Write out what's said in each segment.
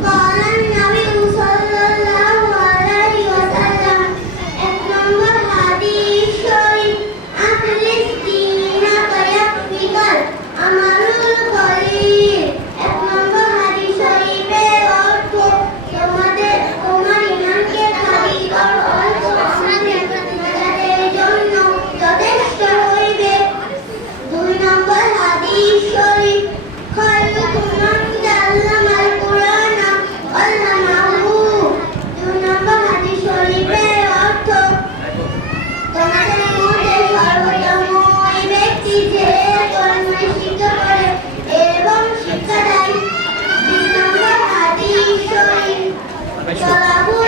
コロ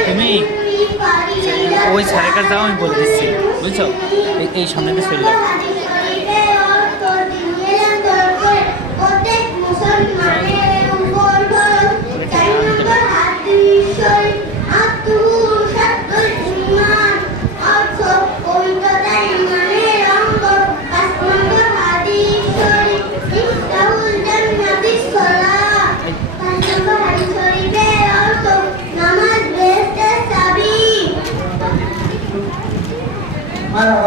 তুমি ওই সাড়ে যাও আমি বলে দিচ্ছি। বুঝছ? এই সামনে তো যাও। Mara